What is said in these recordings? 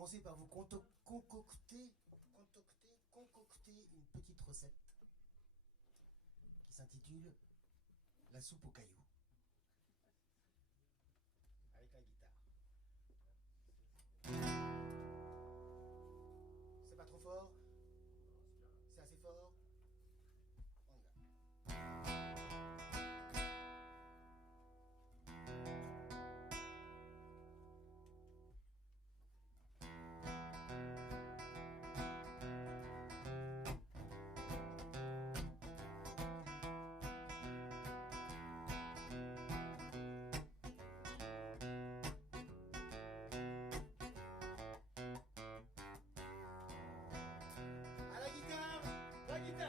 commencer par vous concocter une petite recette qui s'intitule la soupe aux cailloux. Avec la guitare. C'est pas trop fort? C'est assez fort? On y va. La guitare.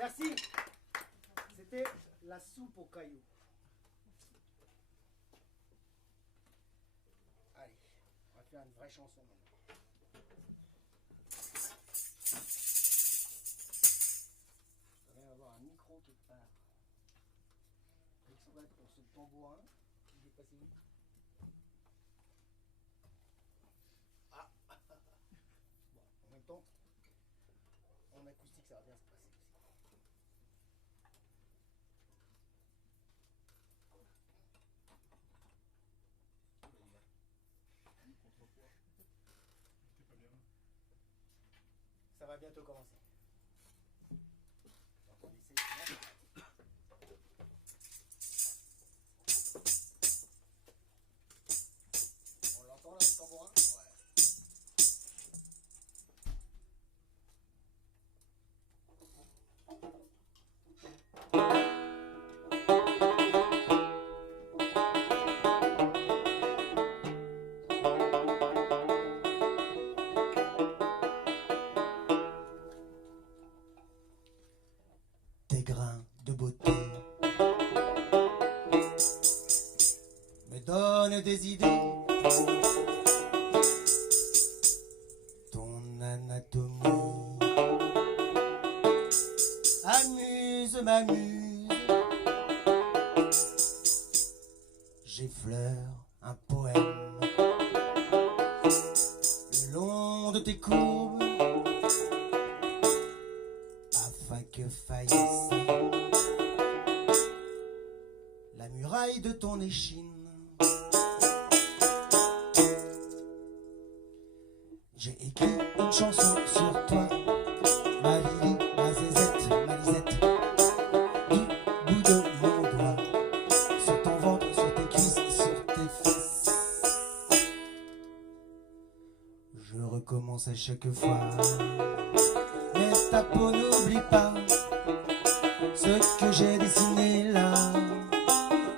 Merci. C'était la soupe aux cailloux. Allez, on va faire une vraie chanson maintenant. tambourin. Il est passé où? Ah. Bon, en même temps, en acoustique, ça va bien se passer aussi. Ça va bientôt commencer. Donc, on essaie de... On l'entend là, le tambourin? Ouais. Tes grains de beauté me donnent des idées. Ton anatomie m'amuse. J'effleure un poème le long de tes courbes afin que faillisse la muraille de ton échine. J'ai écrit une chanson sur toi, ma Lily, ma zézette, ma Lisette, du bout de mon doigt, sur ton ventre, sur tes cuisses, sur tes fesses. Je recommence à chaque fois, mais ta peau n'oublie pas ce que j'ai dessiné là,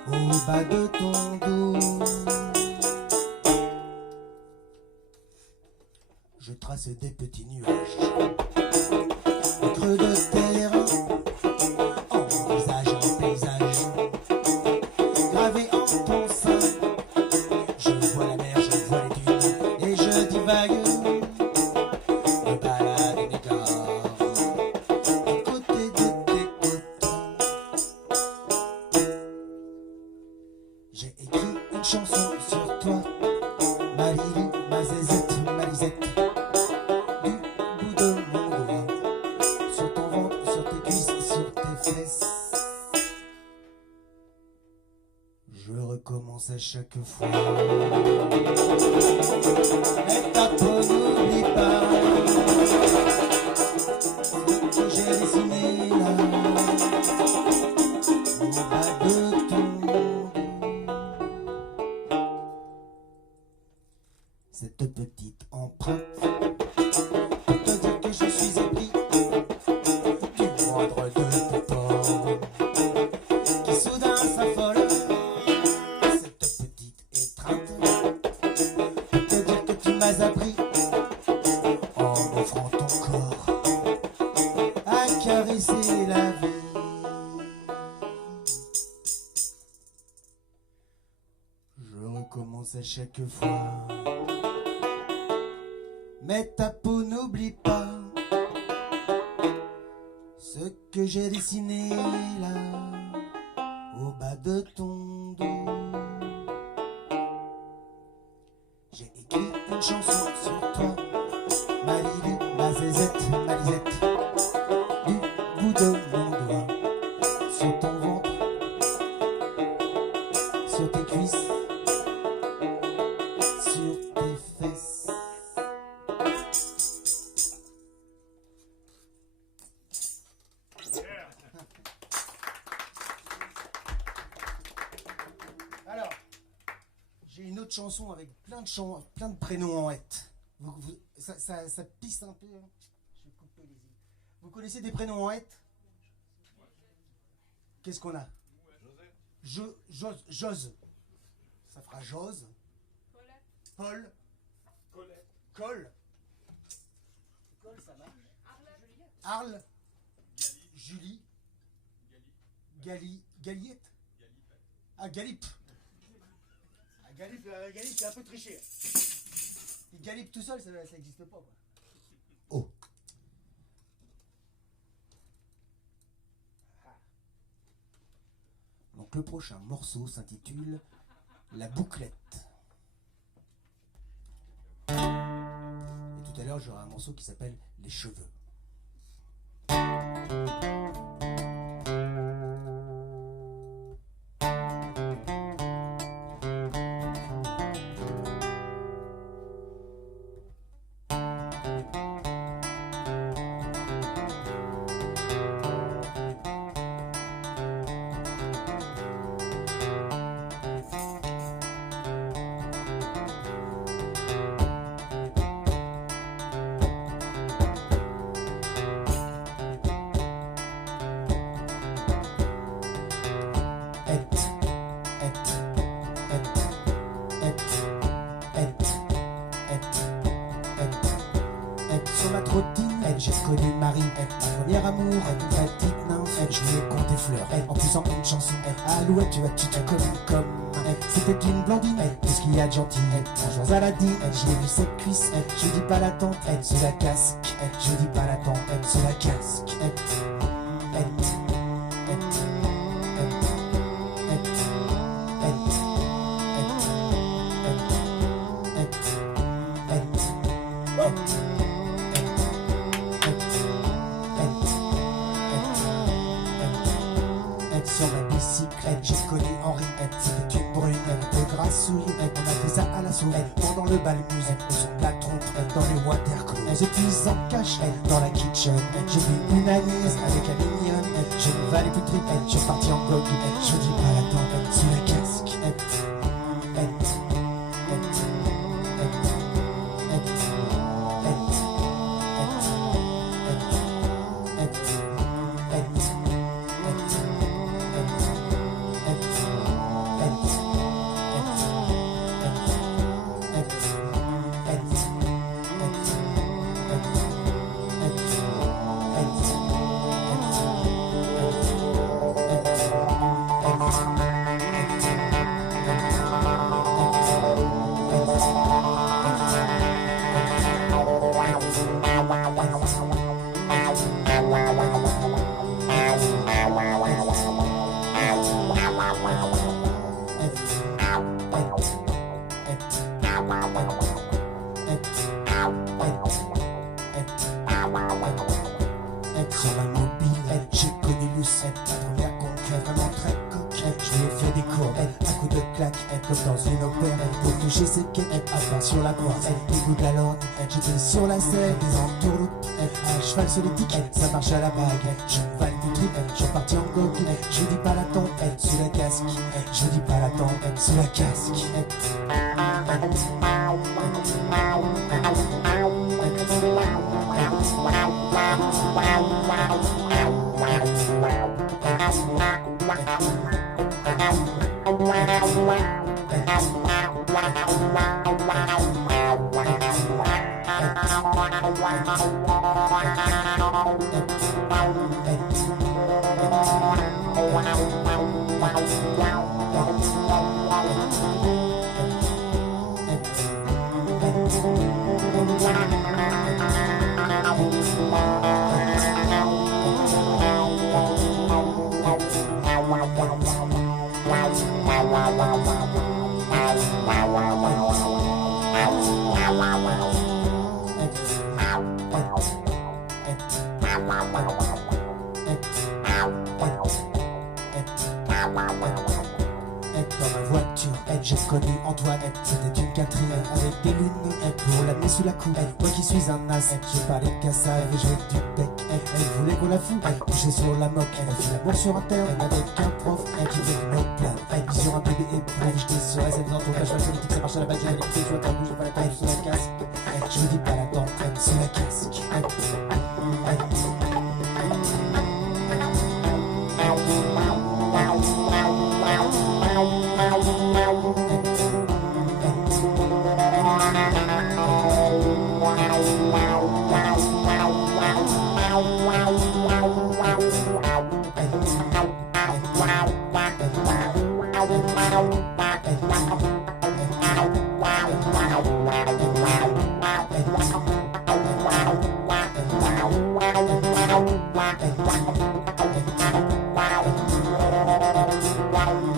au bas de ton dos. Je trace des petits nuages au creux de tes reins, envisage un paysage gravé en ton sein. Je vois la mer, je vois les dunes et je divague, me balade et m'égare du côté de tes côtes. J'ai écrit une chanson sur toi, ma Lily, ma zézette, ma Lisette, du bout de mon doigt, sur ton ventre, sur tes cuisses, sur tes fesses. Je recommence à chaque fois, mais ta peau n'oublie pas ce que j'ai dessiné là, au bas de ton dos. Cette petite empreinte pour te dire que je suis épris du moindre de tes pores qui soudain s'affole. Cette petite étreinte pour te dire que tu m'as appris en m'offrant ton corps à caresser la vie. Je recommence à chaque fois, mais ta peau n'oublie pas ce que j'ai dessiné là, au bas de ton dos. J'ai écrit une chanson sur toi, ma Lily, ma zézette, ma Lisette, du bout de mon doigt, sur ton ventre, sur tes cuisses, sur tes fesses. Alors, j'ai une autre chanson avec plein de prénoms en hête. Ça pisse un peu. Hein. Je vais couper les yeux. Vous connaissez des prénoms en hête? Qu'est-ce qu'on a? Jose. Ça fera Jose. Paul. Cole. Cole, ça marche. Arles. Julie. Galiette. Ah, Galip. Ah, Galip, c'est un peu triché. Et Galip tout seul, ça n'existe pas, quoi. Oh. Non. Donc le prochain morceau s'intitule La bouclette. Et tout à l'heure j'aurai un morceau qui s'appelle Les cheveux. Sur ma trottinette, j'ai connu Marie, ma première amour, une petite nymphe, je lui ai compté fleurs, en poussant une chanson, Alouette, tu te comme, c'était une blondine, qu'est-ce qu'il y a de gentil, bonjour Zaladine, j'ai vu ses cuisses, je dis pas la tente, sous la casque, je dis pas la tente, sous la casque, sur ma bicyclette, j'ai connu Henri, c'était une brune, de grassouille, on a fait ça à la souris, pendant le bal musette, au son de la trompe, dans les watercloo, je suis en cachette, dans la kitchen, j'ai vu une Agnès avec la mignonne, je ne valais plus de trip, je suis parti en gogue, je dis pas la tente, sous la casque, Sur ma mobile, j'ai connu Luce, la première conquête, vraiment très coquette. Je lui ai fait des courbes, un coup de claque, comme dans une opère. Pour toucher ses quais, à part sur la porte, des bouts de la lorde. J'étais sur la selle, des entourloupes, à cheval sur les tickets, ça marche à la bague. Je me valide du trip, je suis parti en gogue. Je dis pas la tempête sous la casque, je dis pas la tempête sous la casque. Dans ma voiture, j'ai connu Antoinette, c'était une quatrième avec des lunettes pour l'amener sous la coupe. Moi qui suis un as, je parlais qu'à ça, elle jouait du bec. Elle voulait qu'on la fout, coucher sur la moque. Elle a fait l'amour sur un terre, avec un prof qui faisait nos plans. Elle sur un bébé éprouve, j'étais sur elle, dans ton cachot politique, ça marche à la base, j'ai l'électricité, je vois ta bouche, j'ai pas la taille sous la casque. Je vous dis pas la dent, sous la casque. Wow.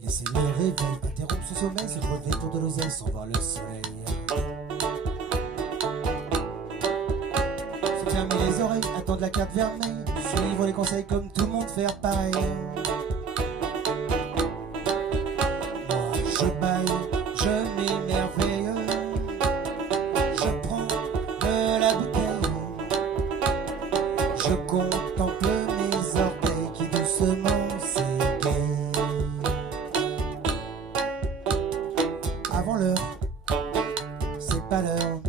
Laissez le réveil, interrompre son sommeil, se revêtir de l'oseille sans voir le soleil. Se fermer les oreilles, attendre la carte vermeille, suivre les conseils comme tout le monde, faire pareil. Moi je baille, je m'émerveille, je prends de la bouteille, je contemple mes orteils qui doucement s'égayent. Avant l'heure, c'est pas l'heure.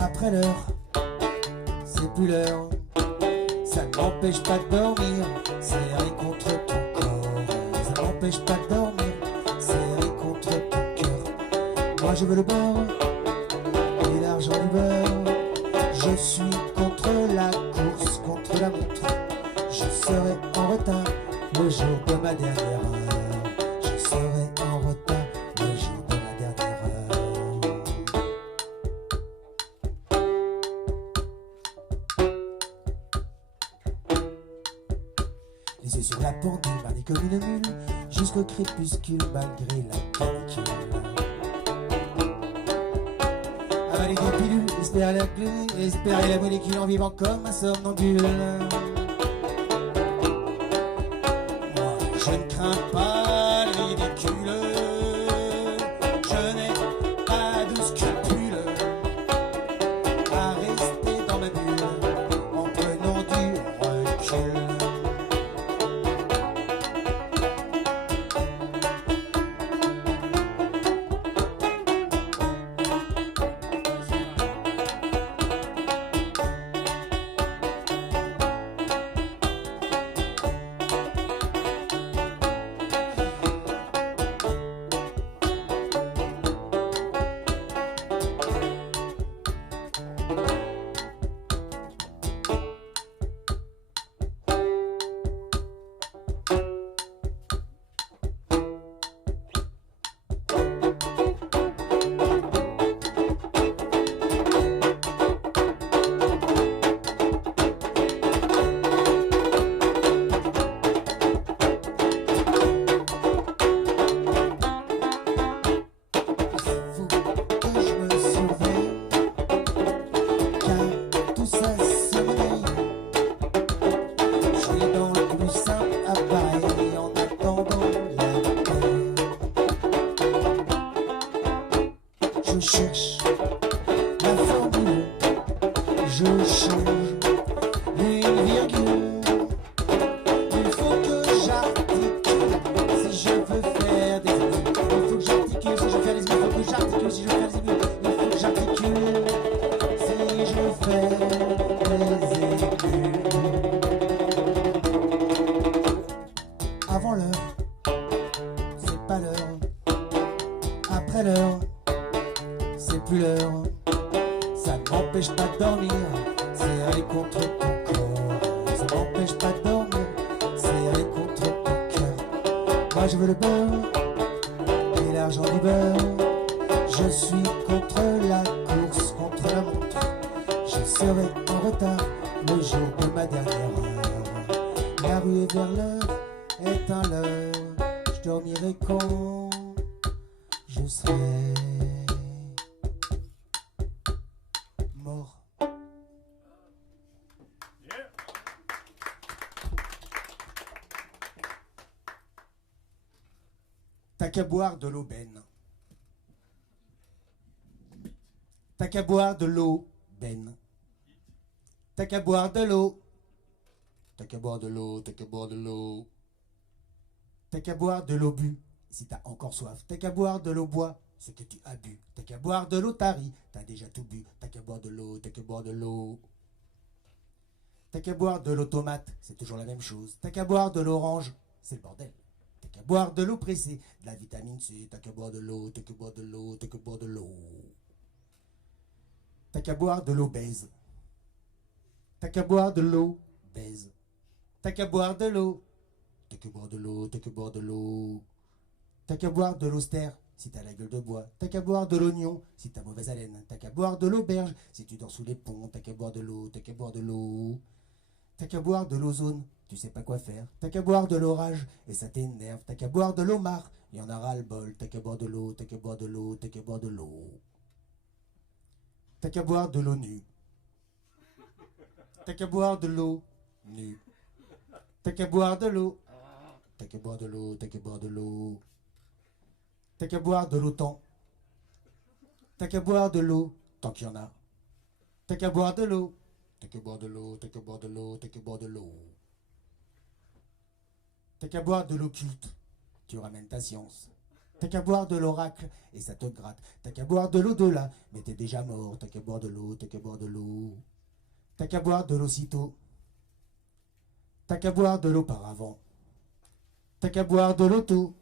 Après l'heure, c'est plus l'heure. Ça ne m'empêche pas de dormir, serré contre ton corps. Ça ne m'empêche pas de dormir, serré contre ton cœur. Moi je veux le beurre et l'argent du beurre. Je suis contre la course, contre la montre. Je serai en retard le jour de ma dernière heure. Je serai en retard le jour de ma dernière heure. Les yeux sur la pendule, marnée comme une mule, jusqu'au crépuscule malgré la canicule. Avaler des pilules, espérer la clé, espérer la molécule en vivant comme un somnambule. Moi, je ne crains pas le ridicule, je n'ai pas de scrupules à rester dans ma bulle en prenant du recul. cherche la formule, je change une virgule. Il faut que j'articule si je veux faire des émules. Il faut que j'articule si je fais des émules. Il faut que j'articule si je fais des émules. Il faut que j'articule si je fais des émules. Avant l'heure, c'est pas l'heure. Après l'heure, c'est plus l'heure. Ça ne m'empêche pas de dormir, serré contre ton corps. Ça m'empêche pas de dormir, serré contre ton cœur. Moi je veux le beurre et l'argent du beurre. Je suis contre la course, contre la montre. Je serai en retard le jour de ma dernière heure. La rue est vers l'heure, est un leurre. Je dormirai quand je serai mort. T'as qu'à boire de l'aubaine. T'as qu'à boire de l'aubaine. T'as qu'à boire de l'eau. T'as qu'à boire de l'eau, t'as qu'à boire de l'eau. T'as qu'à boire de l'eau bu, si t'as encore soif. T'as qu'à boire de l'eau bois, ce que tu as bu. T'as qu'à boire de l'eau tarie, t'as déjà tout bu. T'as qu'à boire de l'eau, t'as qu'à boire de l'eau. T'as qu'à boire de l'eau tomate, c'est toujours la même chose. T'as qu'à boire de l'orange, c'est le bordel. T'as qu'à boire de l'eau pressée, de la vitamine C. T'as qu'à boire de l'eau, t'as qu'à boire de l'eau, t'as qu'à boire de l'eau. T'as qu'à boire de l'eau baise. T'as qu'à boire de l'eau baise. T'as qu'à boire de l'eau. T'as qu'à boire de l'eau, t'as qu'à boire de l'eau. T'as qu'à boire de l'austère si t'as la gueule de bois. T'as qu'à boire de l'oignon si t'as mauvaise haleine. T'as qu'à boire de l'auberge si tu dors sous les ponts. T'as qu'à boire de l'eau, t'as qu'à boire de l'eau. T'as qu'à boire de l'ozone, tu sais pas quoi faire. T'as qu'à boire de l'orage et ça t'énerve. T'as qu'à boire de l'homard, il y en a ras le bol. T'as qu'à boire de l'eau, t'as qu'à boire de l'eau, t'as qu'à boire de l'eau. T'as qu'à boire de l'eau nue. T'as qu'à boire de l'eau nue. T'as qu'à boire de l'eau. T'as qu'à boire de l'eau, t'as qu'à boire de l'eau. T'as qu'à boire de l'OTAN. T'as qu'à boire de l'eau, tant qu'il y en a. T'as qu'à boire de l'eau. T'as qu'à boire de l'eau, t'as qu'à boire de l'eau, t'as qu'à boire de l'eau. T'as qu'à boire de l'occulte, tu ramènes ta science. T'as qu'à boire de l'oracle et ça te gratte. T'as qu'à boire de l'au-delà, mais t'es déjà mort. T'as qu'à boire de l'eau, t'as qu'à boire de l'eau. T'as qu'à boire de l'aussitôt. T'as qu'à boire de l'auparavant. T'as qu'à boire de l'auto.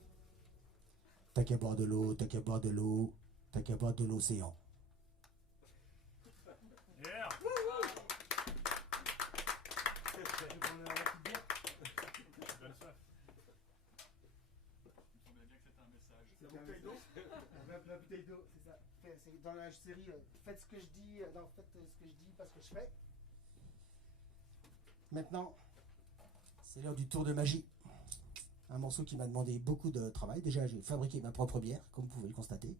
T'as qu'à boire de l'eau, t'as qu'à boire de l'eau. T'as qu'à boire de l'océan. Yeah. La bouteille d'eau, c'est ça. C'est dans la série faites ce que je dis, faites ce que je dis, pas ce que je fais. Maintenant, c'est l'heure du tour de magie. Un morceau qui m'a demandé beaucoup de travail. Déjà, j'ai fabriqué ma propre bière, comme vous pouvez le constater.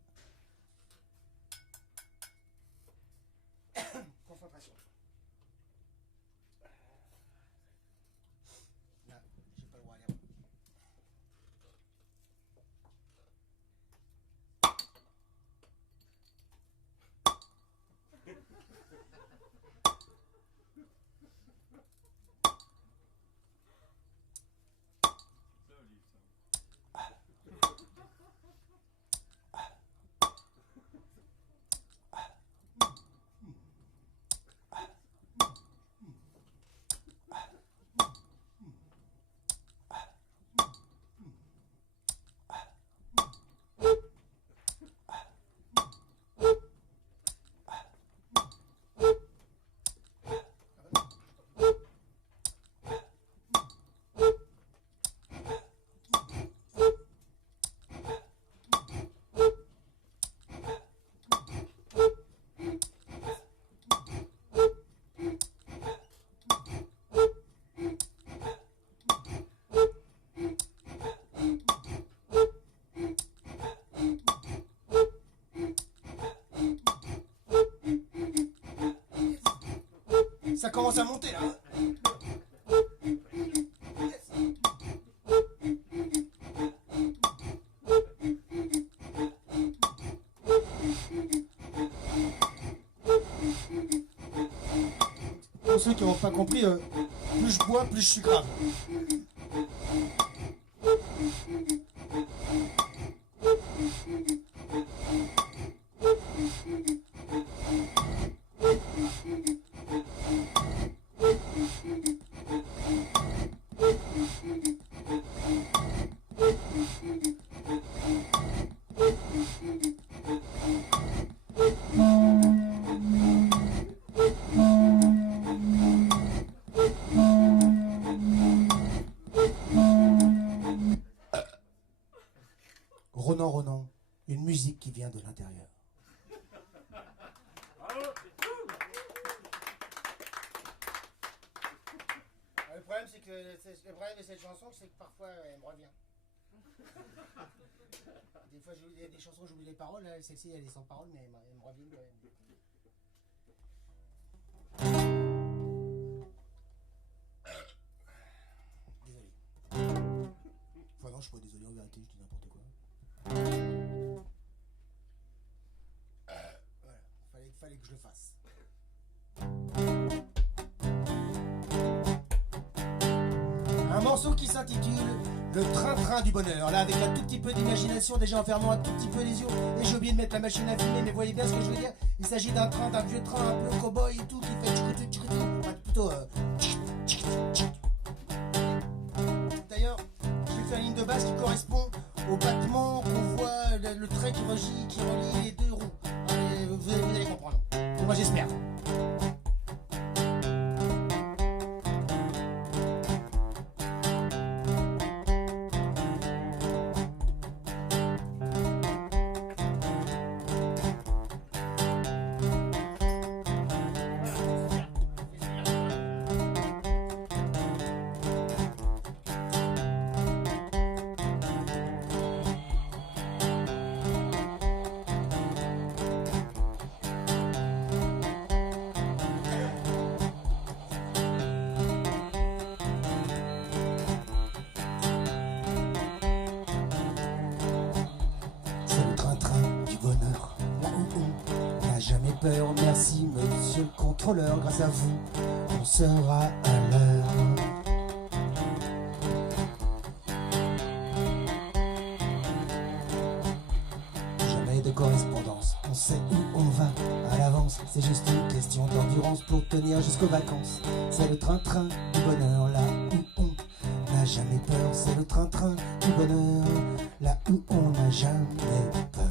Concentration. Là, j'ai pas le droit à l'erreur. Ça commence à monter là. ceux qui n'ont pas compris, plus je bois, plus je suis grave. Ronan, Ronan, une musique qui vient de l'intérieur. Le problème, c'est que le problème de cette chanson, c'est que parfois elle me revient. Des fois, il y a des chansons, j'oublie les paroles. Celle-ci, elle est sans paroles, mais elle me revient quand même. Désolé. Enfin non, je suis pas désolé, en vérité, je dis n'importe quoi. Voilà, fallait que je le fasse. Un morceau qui s'intitule Le train-train du bonheur. Là, avec un tout petit peu d'imagination, déjà en fermant un tout petit peu les yeux. Et j'ai oublié de mettre la machine à fumer, mais voyez bien ce que je veux dire. Il s'agit d'un train, d'un vieux train un peu cow-boy et tout, qui fait tchoukou. Enfin, plutôt D'ailleurs, je vais faire une ligne de base qui correspond au battement qu'on voit, le trait qui relie les deux roues. Allez, vous allez comprendre. Bon, moi j'espère. Merci monsieur le contrôleur, grâce à vous on sera à l'heure. Jamais de correspondance, on sait où on va à l'avance. C'est juste une question d'endurance pour tenir jusqu'aux vacances. C'est le train-train du bonheur, là où on n'a jamais peur. C'est le train-train du bonheur, là où on n'a jamais peur.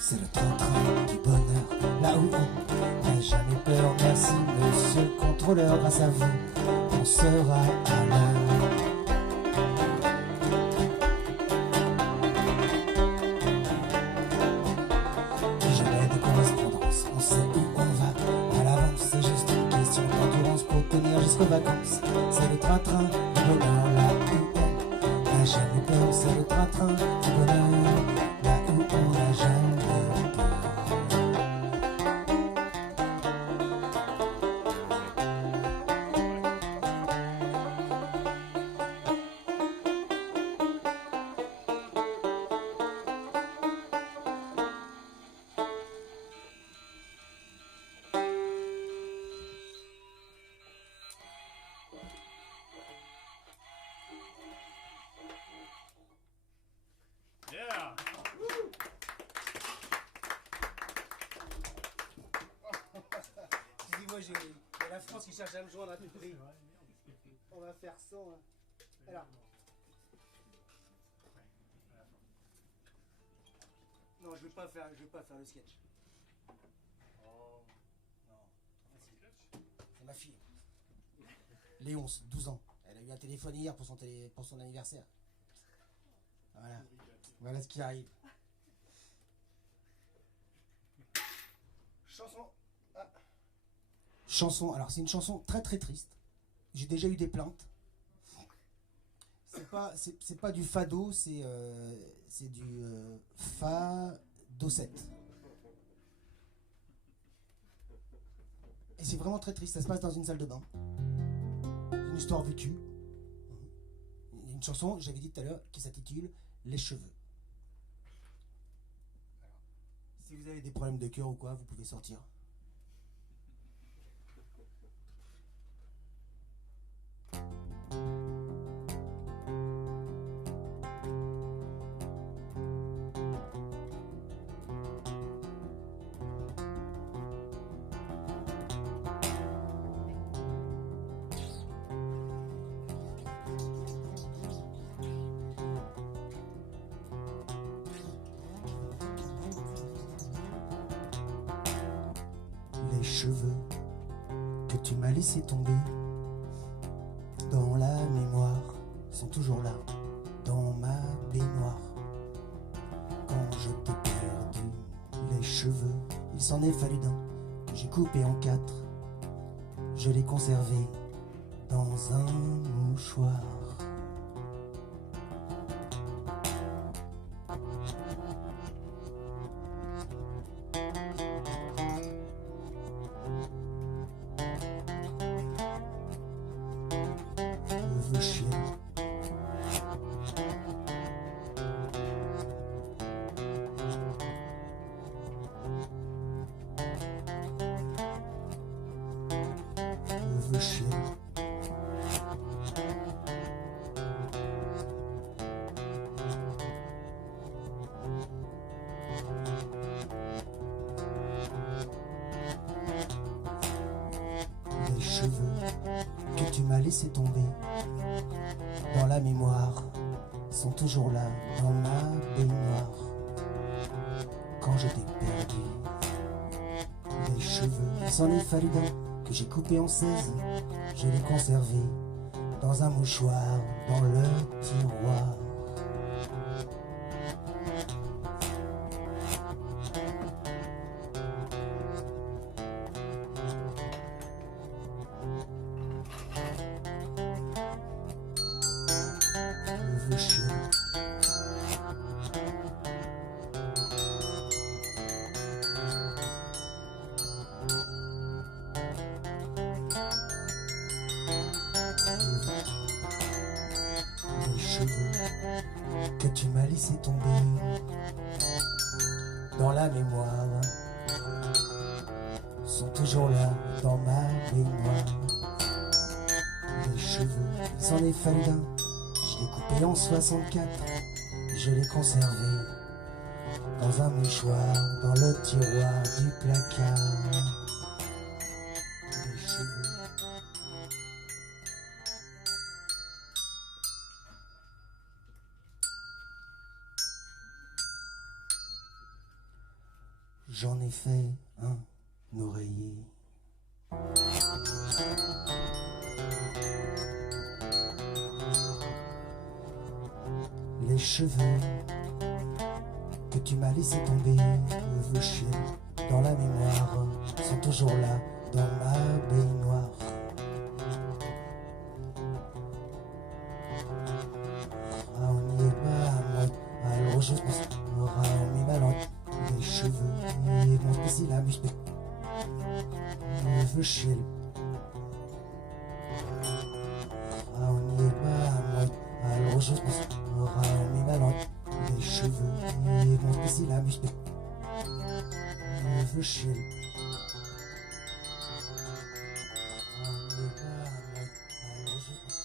C'est le train-train du bonheur, là où on n'a jamais peur. Merci monsieur le contrôleur, grâce à vous on sera à l'heure. Jamais de correspondance, on sait où on va à l'avance. C'est juste une question d'endurance pour tenir jusqu'aux vacances. C'est le train-train du bonheur, là où on n'a jamais peur. C'est le train-train du bonheur, là où on n'a jamais peur. ouais, j'ai la France qui cherche à me joindre à tout prix. On va faire 100. Hein. Alors. Non, je veux pas faire le sketch. Oh. Non, c'est ma fille. Léonce, 12 ans. Elle a eu un téléphone hier pour son anniversaire. Voilà. Voilà ce qui arrive. Chanson. Ah. Chanson. Alors c'est une chanson très très triste. J'ai déjà eu des plaintes. C'est pas du fado, c'est du fa do 7. Et c'est vraiment très triste. Ça se passe dans une salle de bain. Une histoire vécue. Une chanson, j'avais dit tout à l'heure, qui s'intitule Les cheveux. Alors, si vous avez des problèmes de cœur ou quoi, vous pouvez sortir. Les cheveux que tu m'as laissé tomber dans la mémoire sont toujours là, dans ma baignoire. Quand je t'ai perdu, les cheveux, il s'en est fallu d'un que j'ai coupé en 4. Je l'ai conservé dans un mouchoir. Cheveux chiens. Cheveux chiens. Les cheveux que tu m'as laissé tomber dans la mémoire sont toujours là, dans ma baignoire. Quand je t'ai perdu, les cheveux, il s'en est fallu d'un que j'ai coupé en 16. Je l'ai conservé dans un mouchoir, dans le tiroir. Cheveux chiens. Les cheveux que tu m'as laissé tomber dans la mémoire sont toujours là, dans ma baignoire. Les cheveux, il s'en est fallu d'un. Je l'ai coupé en 64, je l'ai conservé dans un mouchoir, dans le tiroir du placard. Les cheveux. J'en ai fait un oreiller. Les cheveux que tu m'as laissé tomber, cheveux chiens, dans la mémoire, sont toujours là, dans ma baignoire. Raoni Mahamad, alors je pense, Raoni Malon, les cheveux, et mon spécial la muspe, cheveux chiens. Raoni Mahamad, alors je pense, Raoni Malon, les cheveux, et mon spécial la muspe, cheveux chiens. Raoni Mahamad, alors je pense.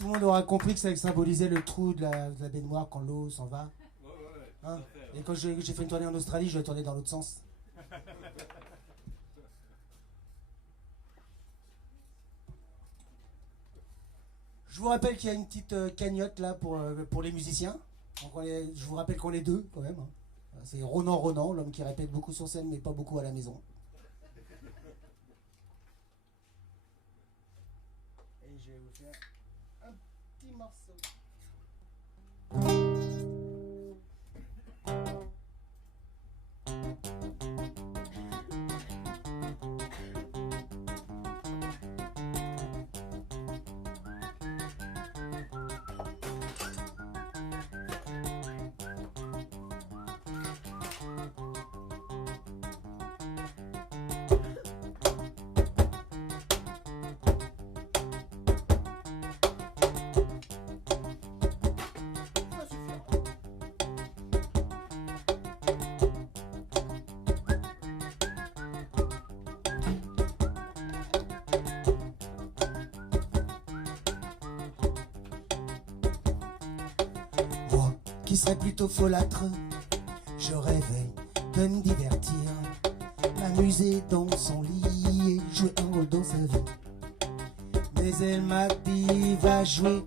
Tout le monde aura compris que ça symbolisait le trou de la baignoire quand l'eau s'en va. Hein? Et quand j'ai fait une tournée en Australie, je l'ai tourné dans l'autre sens. Je vous rappelle qu'il y a une petite cagnotte là pour les musiciens. Donc je vous rappelle qu'on est deux quand même. Hein. C'est Ronan, l'homme qui répète beaucoup sur scène mais pas beaucoup à la maison. Et je vais vous faire un petit morceau. Qui serait plutôt folâtre, je rêvais de me divertir, m'amuser dans son lit et jouer un rôle dans sa vie. Mais elle m'a dit, va jouer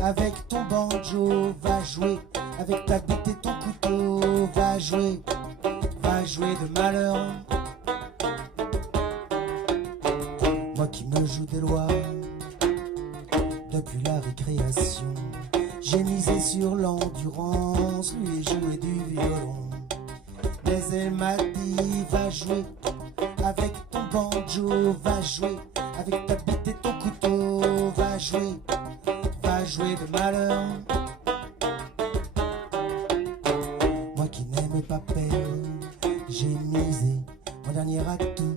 avec ton banjo, va jouer avec ta bite et ton couteau, va jouer de malheur. Moi qui me joue des lois depuis la récréation. J'ai misé sur l'endurance, lui joué du violon. Mais elle m'a dit, va jouer avec ton banjo, va jouer avec ta bite et ton couteau, va jouer de malheur. Moi qui n'aime pas perdre, j'ai misé mon dernier atout.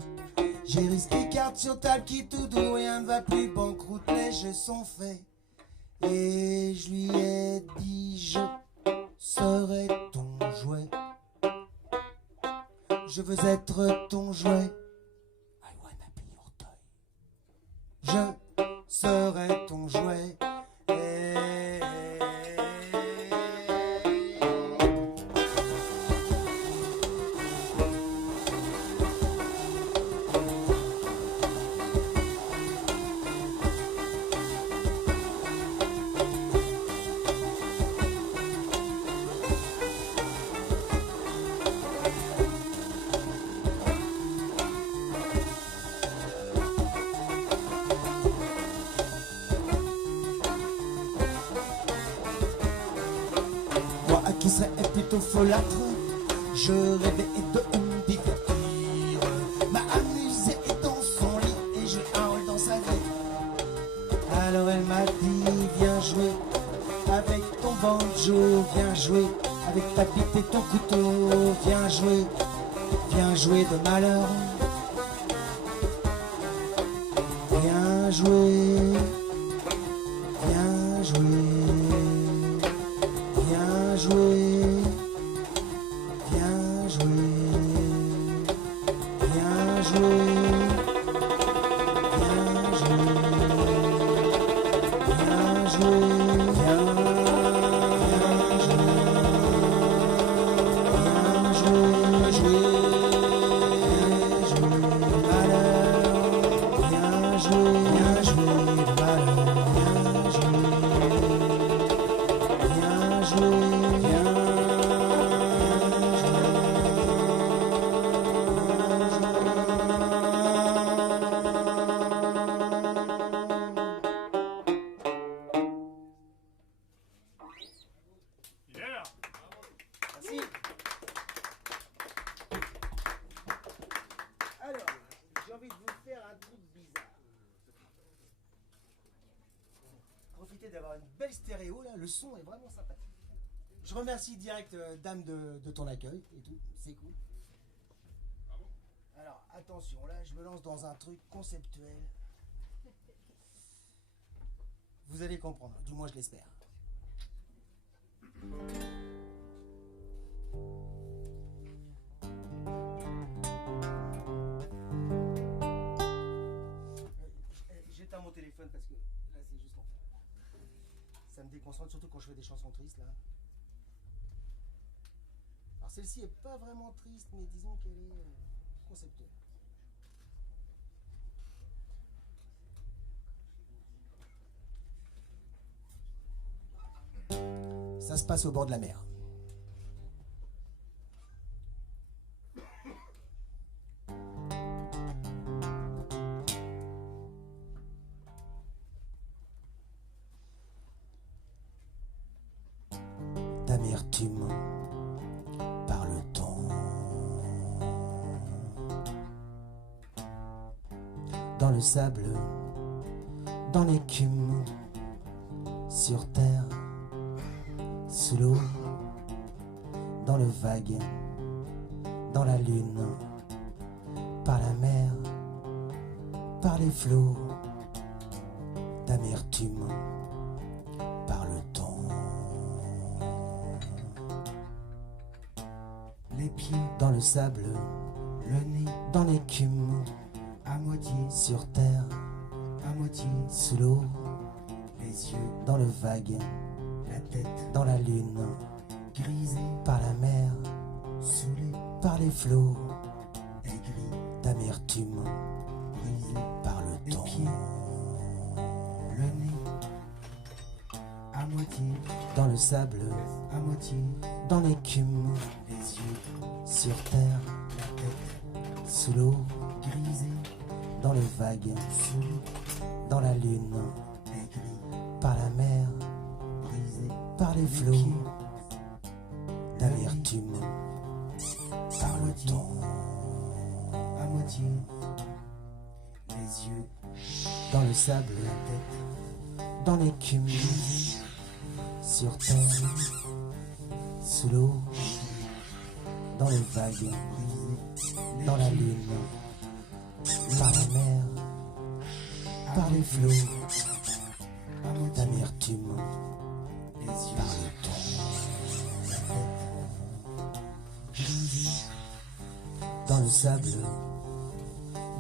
J'ai risqué carte sur table qui tout doux, rien ne va plus, banqueroute, les jeux sont faits. Et je lui ai dit, je serai ton jouet. Je veux être ton jouet. I wanna be your toy. Je serai ton jouet. Qui serait plutôt folâtre, je rêvais de me divertir, m'amuser dans son lit et jouer un rôle dans sa vie. Alors elle m'a dit, viens jouer avec ton banjo, viens jouer avec ta bite et ton couteau, viens jouer de malheur. Viens jouer, viens jouer. Viens jouer, viens jouer, viens jouer, viens jouer, viens jouer, viens jouer, viens jouer, viens jouer de malheur, viens jouer. Alors, j'ai envie de vous faire un truc bizarre. Profitez d'avoir une belle stéréo, là, le son est vraiment sympathique. Je remercie direct Dame de ton accueil et tout, c'est cool. Alors, attention, là, je me lance dans un truc conceptuel. Vous allez comprendre, du moins je l'espère. J'éteins mon téléphone parce que là c'est juste l'enfer. ça me déconcentre, surtout quand je fais des chansons tristes là. Alors celle-ci est pas vraiment triste, mais disons qu'elle est conceptuelle. Ça se passe au bord de la mer. D'amertume par le temps. Dans le sable, dans l'écume, sur terre, sous l'eau, dans le vague, dans la lune, par la mer, par les flots, d'amertume par le temps. Les pieds dans le sable, le nez dans l'écume, à moitié sur terre, à moitié sous l'eau, les yeux dans le vague, la tête dans la lune, grisée par la mer, saoulée par les flots, aigrie d'amertume, brisée par le temps. Pieds, le nez, à moitié dans le sable, à moitié dans l'écume, les yeux sur terre, la tête sous l'eau, grisée dans le vague, saoulée dans la lune, aigrie par la mer, brisée par les flots, d'amertume par le temps. À moitié, les yeux dans le sable, la tête dans l'écume, sur terre, sous l'eau, dans les vagues, dans la lune, par la mer, par les flots, d'amertume par le temps. Dans le sable,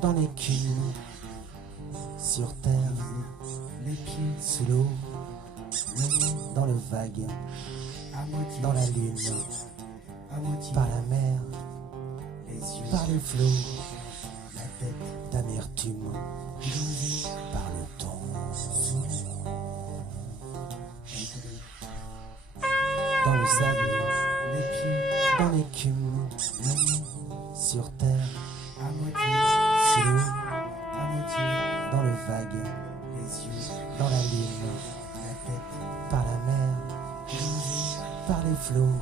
dans l'écume, sur terre, les pieds sous l'eau, dans le vague, dans la lune, par la mer, par les flots, la tête d'amertume par le temps. Dans le sable, les pieds dans l'écume, sur terre, à moitié sous l'eau, à moitié dans le vague, les yeux dans la lune, la tête par la mer, par les flots,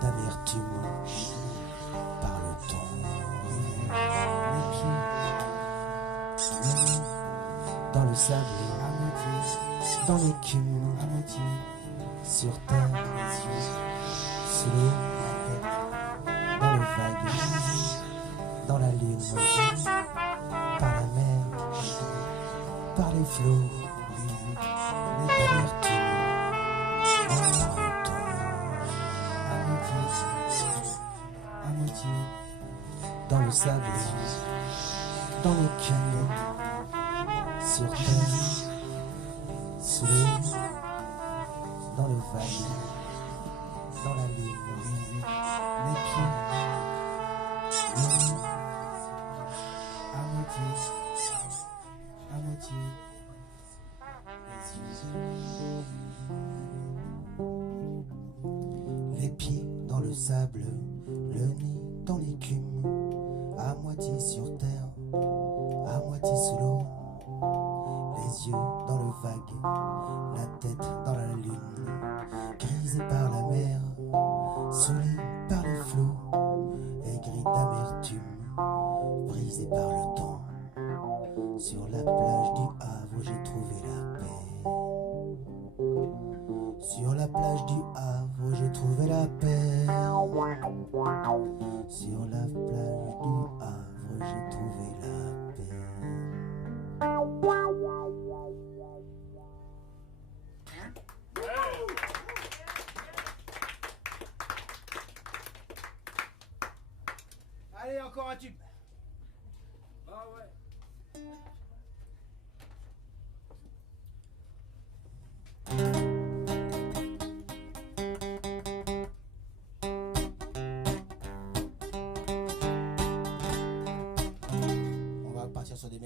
d'amertume par le temps. Les pieds dans le sable, à moitié dans l'écume, à moitié sur terre, les yeux sous l'eau, la tête dans le vague, dans la lune, par la mer, par les flots, d'amertume par le temps. À moitié dans le sable, dans l'écume, sur terre, sous l'eau, dans le vague, dans la lune, les pieds, à moitié, les pieds dans le sable, le nez dans l'écume, à moitié sur terre, à moitié sous l'eau, les yeux dans le vague, la tête dans la lune, grisée par la mer, saoulée par les flots, aigrie d'amertume, brisée par le temps. Sur la plage du Havre, j'ai trouvé la paix. Sur la plage du Havre, j'ai trouvé la paix. Sur la plage du Havre, j'ai trouvé la paix. Allez, encore un tube. Ah ouais.